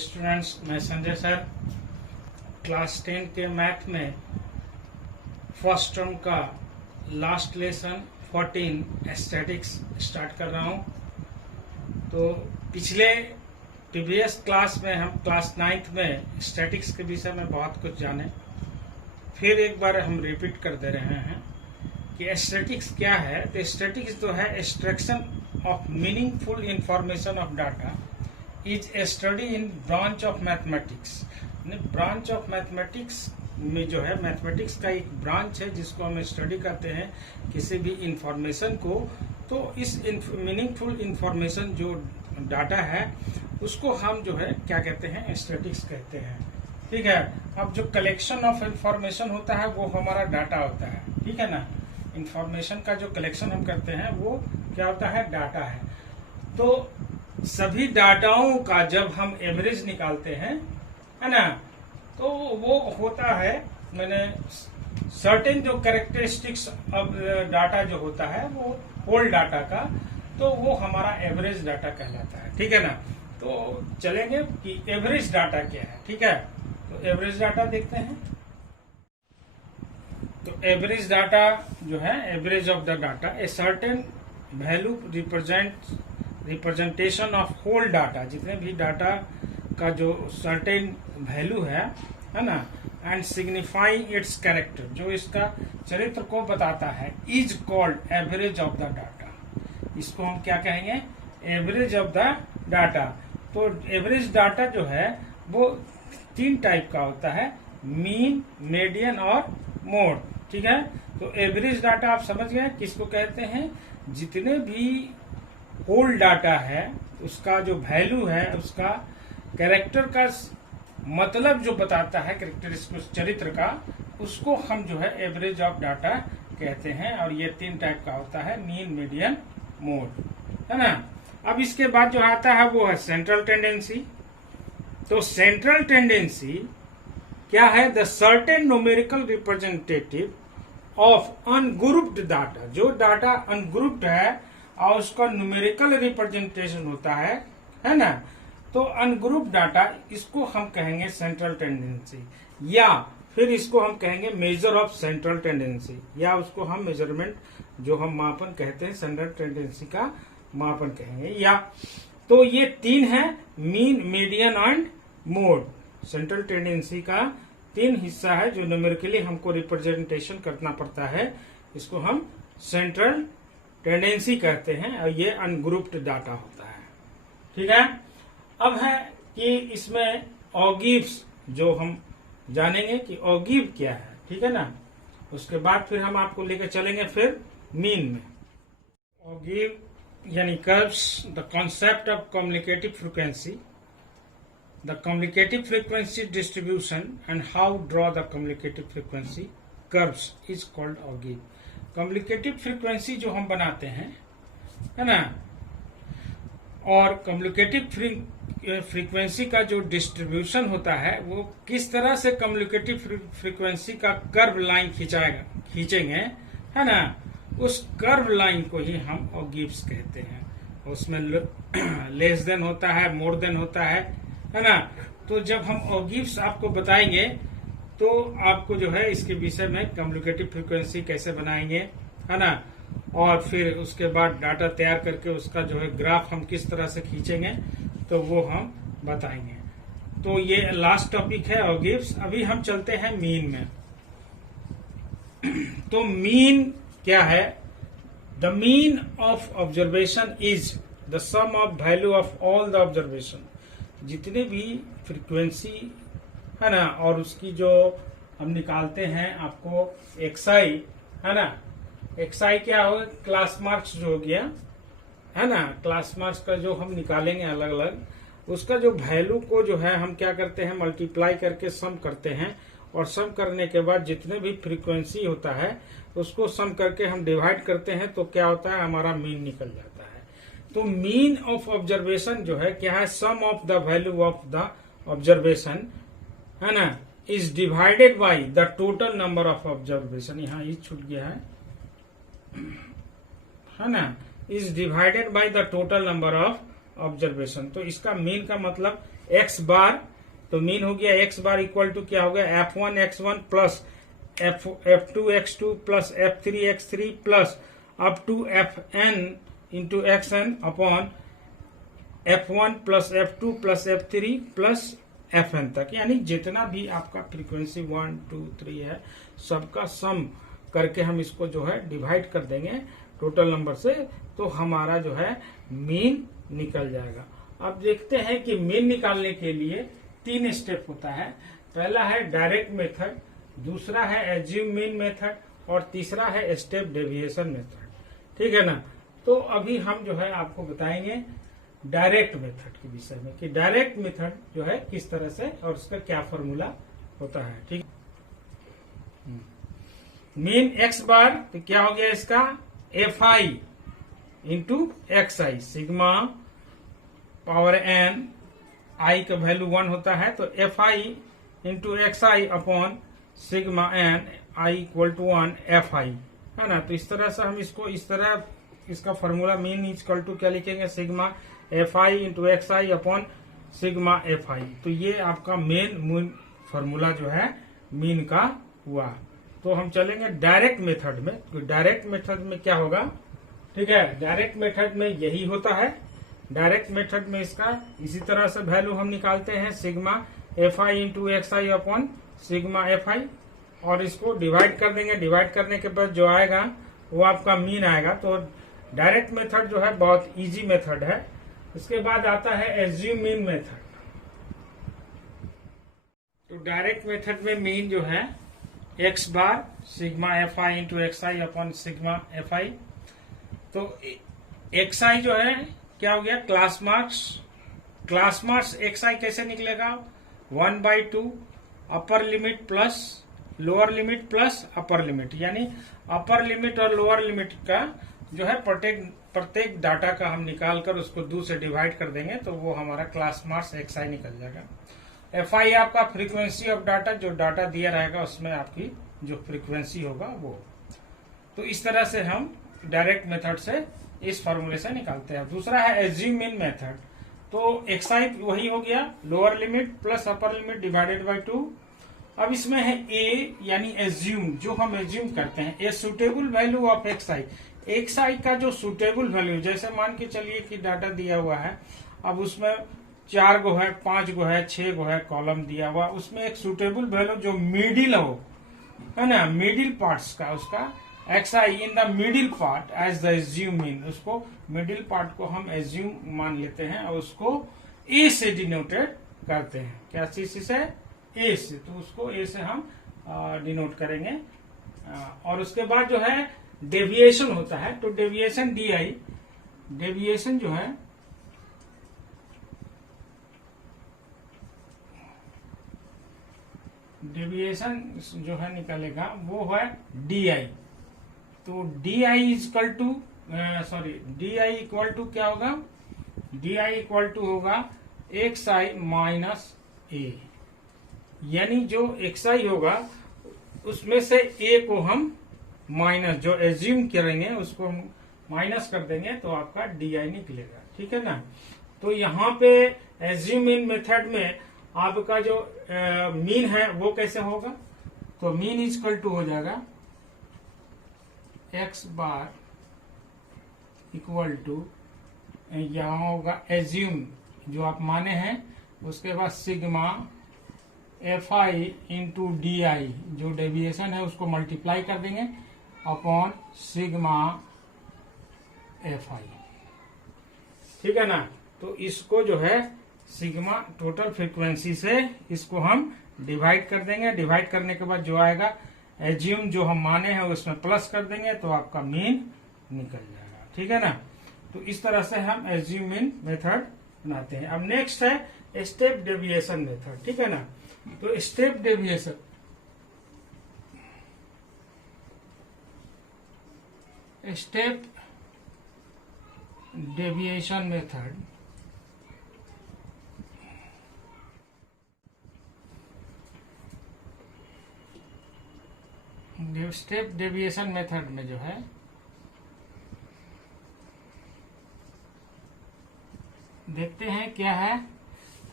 Students, मैं Sanjay sir class 10 के math में फर्स्ट टर्म का लास्ट लेसन 14 स्टैटिक्स स्टार्ट कर रहा हूं। तो पिछले प्रीवियस क्लास में हम क्लास 9th में स्टैटिक्स के विषय में बहुत कुछ जाने, फिर एक बार हम रिपीट कर दे रहे हैं कि स्टैटिक्स क्या है। तो स्टैटिक्स जो है extraction of meaningful information of data is a study in branch of mathematics. Branch of mathematics में जो है मैथमेटिक्स का एक ब्रांच है जिसको हम स्टडी करते हैं किसी भी इंफॉर्मेशन को। तो इस मीनिंगफुल इंफॉर्मेशन जो डाटा है उसको हम जो है क्या कहते हैं, स्टैटिक्स कहते हैं। ठीक है। अब जो कलेक्शन ऑफ इंफॉर्मेशन होता है वो हमारा डाटा होता है। ठीक है ना। इंफॉर्मेशन का जो कलेक्शन हम करते हैं वो क्या होता है, डाटा है। तो सभी डाटाओं का जब हम एवरेज निकालते हैं, है ना, तो वो होता है मैंने सर्टेन जो कैरेक्टरिस्टिक्स ऑफ डाटा जो होता है वो होल डाटा का, तो वो हमारा एवरेज डाटा कहलाता है। ठीक है ना। तो चलेंगे कि एवरेज डाटा क्या है। ठीक है। तो एवरेज डाटा देखते हैं। तो एवरेज डाटा जो है, average of the data, a certain value representation of whole data, जितने भी डाटा का जो सर्टेन वैल्यू है ना, एंड सिग्निफाइंग इट्स कैरेक्टर, जो इसका चरित्र को बताता है, is called average of the data. इसको हम क्या कहेंगे, एवरेज ऑफ द डाटा। तो एवरेज डाटा जो है वो 3 टाइप का होता है, मीन, मीडियन और मोड। ठीक है। तो एवरेज डाटा आप समझ गए किसको कहते हैं, जितने भी होल डाटा है उसका जो वैल्यू है, उसका कैरेक्टर का मतलब जो बताता है, कैरेक्टरिस्टिक चरित्र का, उसको हम जो है एवरेज ऑफ डाटा कहते हैं। और ये 3 टाइप का होता है, मीन, मीडियन, मोड, है ना। अब इसके बाद जो आता है वो है सेंट्रल टेंडेंसी। तो सेंट्रल टेंडेंसी क्या है, the certain numerical representative of ungrouped data. जो डाटा अनग्रुप्ड है और उसका न्यूमेरिकल रिप्रेजेंटेशन होता है ना, तो अनग्रुप्ड डाटा, इसको हम कहेंगे सेंट्रल टेंडेंसी, या फिर इसको हम कहेंगे मेजर ऑफ सेंट्रल टेंडेंसी, या उसको हम मेजरमेंट जो हम मापन कहते हैं सेंट्रल टेंडेंसी का मापन कहेंगे। या तो ये 3 है, mean, median and mode. Central tendency का 3 हिस्सा है जो न्यूमेरिकली हमको रिप्रेजेंटेशन करना पड़ता है, इसको हम सेंट्रल टेंडेंसी कहते हैं, और ये अनग्रुप्ड डाटा होता है। ठीक है। अब है कि इसमें ऑगिव्स जो हम जानेंगे कि ऑगिव क्या है। ठीक है ना। उसके बाद फिर हम आपको लेकर चलेंगे फिर मीन में। ऑगिव यानी curves, the concept of communicative frequency, the cumulative frequency distribution and how draw the cumulative frequency curves is called ogive. cumulative frequency जो हम बनाते हैं, है ना, और cumulative frequency का जो डिस्ट्रीब्यूशन होता है वो किस तरह से cumulative frequency का कर्व लाइन खींचेंगे, है ना, उस कर्व लाइन को ही हम ऑगिव्स कहते हैं। उसमें लेस देन होता है, मोर देन होता है ना। तो जब हम ऑगिव्स आपको बताएंगे तो आपको जो है इसके विषय में कम्युनिकेटिव फ्रीक्वेंसी कैसे बनाएंगे, है ना, और फिर उसके बाद डाटा तैयार करके उसका जो है ग्राफ हम किस तरह से खींचेंगे तो वो हम बताएंगे। तो ये लास्ट टॉपिक है ऑगिव्स। अभी हम चलते हैं मीन में। तो मीन क्या है, the mean of observation is the sum of value of all the observation. जितने भी फ्रीक्वेंसी है ना, और उसकी जो हम निकालते हैं आपको एक्सआई, है ना, एक्सआई क्या हो, क्लास मार्क्स जो हो गया, है ना, क्लास मार्क्स का जो हम निकालेंगे अलग अलग, उसका जो वैल्यू को जो है हम क्या करते हैं, मल्टीप्लाई करके सम करते हैं, और सम करने के बाद जितने भी फ्रीक्वेंसी होता है उसको सम करके हम डिवाइड करते हैं, तो क्या होता है, हमारा मीन निकल जाता है। तो मीन ऑफ ऑब्जर्वेशन जो है क्या है, sum of the value of the observation, है ना, is divided by the total number of observation. यहाँ ये छूट गया है ना, is divided by the total number of observation. तो इसका मीन का मतलब एक्स बार, तो मीन हो गया एक्स बार इक्वल टू क्या हो गया f1x1 plus f2x2 plus f3x3 plus up to fn into xn upon f1 plus f2 plus f3 plus fn तक, यानी जितना भी आपका फ्रीक्वेंसी 1 2 3 है सबका सम करके हम इसको जो है डिवाइड कर देंगे टोटल नंबर से, तो हमारा जो है मीन निकल जाएगा। अब देखते हैं कि मीन निकालने के लिए 3 स्टेप होता है। पहला है डायरेक्ट मेथड, दूसरा है एज्यूम मीन मेथड और तीसरा है स्टेप डेविएशन मेथड। ठीक है ना। तो अभी हम जो है आपको बताएंगे डायरेक्ट मेथड के विषय में कि डायरेक्ट मेथड जो है किस तरह से और उसका क्या फॉर्मूला होता है। ठीक, मीन एक्स बार तो क्या हो गया इसका F I into X I, sigma power N, I का वैल्यू 1 होता है तो F I into X I upon sigma N I equal to 1 F I, है ना। तो इस तरह से हम इसको इस तरह इसका फॉर्मूला मीन इक्वल टू क्या लिखेंगे, sigma F I into X I upon sigma F I. तो ये आपका मेन फॉर्मूला जो है मीन का हुआ। तो हम चलेंगे डायरेक्ट मेथड में। तो डायरेक्ट मेथड में क्या होगा, ठीक है, डायरेक्ट मेथड में यही होता है। डायरेक्ट मेथड में इसका इसी तरह से वैल्यू हम निकालते हैं, sigma F I into X I upon sigma F आई, और इसको डिवाइड कर देंगे। डिवाइड करने के बाद जो आएगा वो आपका मीन आएगा। तो डायरेक्ट मेथड जो है बहुत इजी मेथड है। इसके बाद आता है एज्यूम मीन मेथड। तो डायरेक्ट मेथड में मीन जो है X bar sigma F I into X I upon sigma F I. तो एक्स आई जो है क्या हो गया, class marks. Class marks X I कैसे निकलेगा, 1/2 upper limit plus lower limit plus upper limit, यानी अपर लिमिट और लोअर लिमिट का जो है प्रत्येक डाटा का हम निकाल कर उसको 2 से डिवाइड कर देंगे तो वो हमारा क्लास मार्क्स एक्स आई निकल जाएगा। एफ आई आपका फ्रीक्वेंसी ऑफ डाटा, जो डाटा दिया रहेगा उसमें आपकी जो फ्रीक्वेंसी होगा वो। तो इस तरह से हम डायरेक्ट मेथड से इस फॉर्मूले से निकालते हैं। दूसरा है एज्यूम मीन मेथड। तो एक्स आई वही हो गया lower limit plus upper limit divided by 2। अब इसमें है ए यानी एज्यूम, जो हम एज्यूम करते हैं A suitable value of X I. X I का जो सुटेबल वैल्यू, जैसे मान के चलिए कि डाटा दिया हुआ है, अब उसमें 4 गो है, 5 गो है, 6 गो है कॉलम दिया हुआ, उसमें एक सुटेबल वैल्यू जो मिडिल हो, है ना, मिडिल पार्ट्स का उसका x i in the middle part as the assume mean, उसको मिडिल पार्ट को हम एज्यूम मान लेते हैं और उसको ए से डिनोटेड करते हैं। क्या चीज से, ए से, तो उसको ए से हम डिनोट करेंगे। और उसके बाद जो है डेविएशन होता है, तो डेविएशन डी आई, डेविएशन जो है डेविएशन जो है निकलेगा वो है डी आई। तो d i equal to d i equal to क्या होगा, डी आई इक्वल टू होगा एक्स आई माइनस ए, यानी जो एक्स आई होगा उसमें से ए को हम माइनस, जो एज्यूम करेंगे उसको हम माइनस कर देंगे तो आपका डी आई निकलेगा। ठीक है ना। तो यहाँ पे एज्यूम मीन मेथड में आपका जो मीन है वो कैसे होगा, तो मीन इक्वल टू हो जाएगा एक्स बार इक्वल टू, यहाँ होगा एज्यूम जो आप माने हैं, उसके बाद sigma F I into D I, जो डेविएशन है उसको मल्टीप्लाई कर देंगे अपॉन सिग्मा एफ आई। ठीक है ना। तो इसको जो है सिग्मा टोटल फ्रीक्वेंसी से इसको हम डिवाइड कर देंगे। डिवाइड करने के बाद जो आएगा एज्यूम जो हम माने हैं उसमें प्लस कर देंगे तो आपका मीन निकल जाएगा। ठीक है ना। तो इस तरह से हम एज्यूम मीन मेथड बनाते हैं। अब नेक्स्ट है स्टेप डेविएशन मेथड। ठीक है ना। तो step deviation, step deviation method step deviation method में जो है देखते हैं क्या है।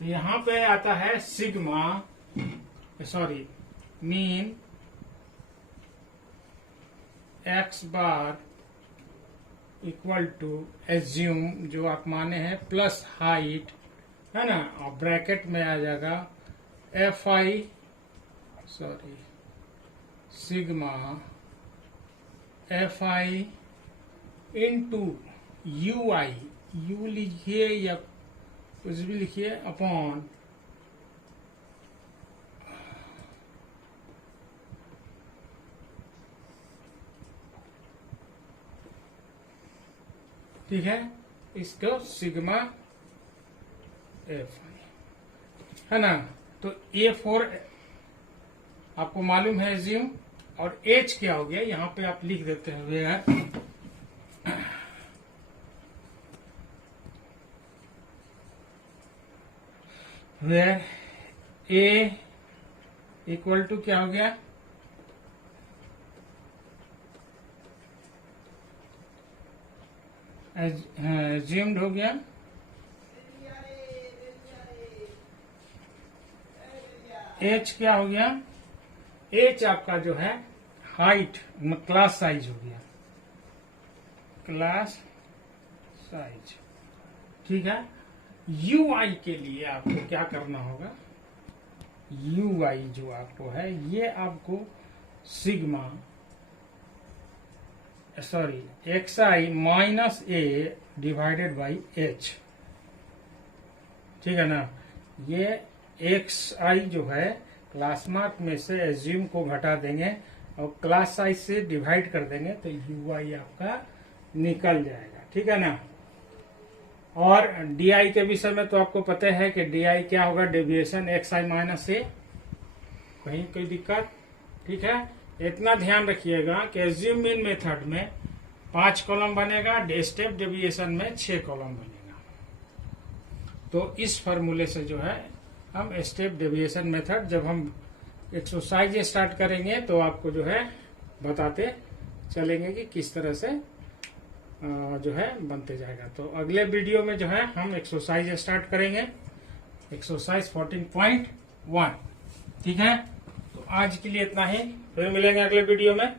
तो यहाँ पे आता है sigma, sorry mean x bar equal to assume, जो आप माने हैं, प्लस हाइट, है ना, और ब्रैकेट में आ जाएगा sigma FI into UI, you लिखिए या कुछ भी लिखिए, अपॉन ठीक है, इसको सिग्मा FI, है ना। तो A4 आपको मालूम है एज्यूम, और H क्या हो गया, यहाँ पे आप लिख देते हैं वेयर A इक्वल टू क्या हो गया, एज्यूम्ड हो गया, H क्या हो गया, H आपका जो है हाइट, क्लास साइज हो गया, क्लास साइज, ठीक है। UI के लिए आपको क्या करना होगा, UI जो आपको है, ये आपको sigma XI minus A divided by H, ठीक है ना। ये XI जो है क्लास मार्क में से एज्यूम को घटा देंगे और क्लास साइज से डिवाइड कर देंगे, तो UI आपका निकल जाएगा, ठीक है ना। और DI के विषय में तो आपको पता है कि DI क्या होगा, डेविएशन XI माइनस A, कहीं कोई दिक्कत, ठीक है। इतना ध्यान रखिएगा कि एज्यूम मीन मेथड में 5 कॉलम बनेगा, स्टेप डेविएशन में 6 कॉलम बनेगा। तो इस फॉर्मूले से जो है हम स्टेप डेविएशन मेथड, जब हम एक्सरसाइज स्टार्ट करेंगे तो आपको जो है बताते चलेंगे कि किस तरह से जो है बनते जाएगा। तो अगले वीडियो में जो है हम एक्सरसाइज स्टार्ट करेंगे, एक्सरसाइज 14.1, ठीक है। तो आज के लिए इतना ही, फिर मिलेंगे अगले वीडियो में।